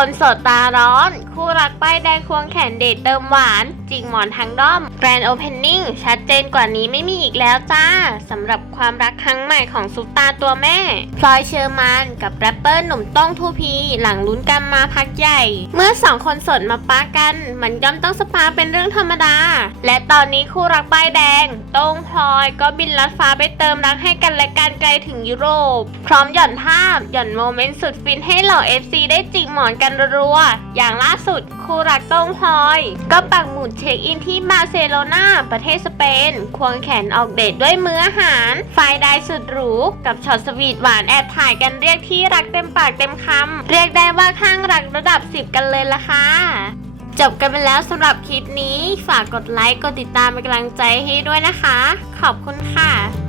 คนโสดตาร้อน คู่รักป้ายแดงควงแขนเดทเติมหวานจิงหมอนทั้งด้อมแกรนโอเพนนิ่งชัดเจนกว่านี้ไม่มีอีกแล้วจ้าสำหรับความรักครั้งใหม่ของซุปตาตัวแม่พลอยเชอร์มานกับแรปเปอร์หนุ่มต้องทูพี หลังลุ้นกันมาพักใหญ่ เมื่อสองคนสดมาป้ากัน มันย่อมต้องสปาเป็นเรื่องธรรมดา และตอนนี้คู่รักป้ายแดง โต้งพลอยก็บินลัดฟ้าไปเติมรักให้กันและกันไกลถึงยุโรป พร้อมหย่อนภาพหย่อนโมเมนต์สุดฟินให้เหล่า FC ได้จิกหมอนกันรัวๆอย่างล่าสุดคู่รักโต้งพลอย ก็ปักหมุดเช็คอินที่บาร์เซโลนาประเทศสเปน ควงแขนออกเดทด้วยมื้ออาหาร ไฟได้สุดหรู กับช็อตสวีทหวานแอบถ่ายกันเรียกที่รักเต็มปากเต็มคำ เรียกได้ว่าข้างรักระดับ 10 กันเลยละค่ะจบกันไปแล้วสำหรับคลิปนี้ ฝากกดไลค์ กดติดตามเป็นกำลังใจให้ด้วยนะคะ ขอบคุณค่ะ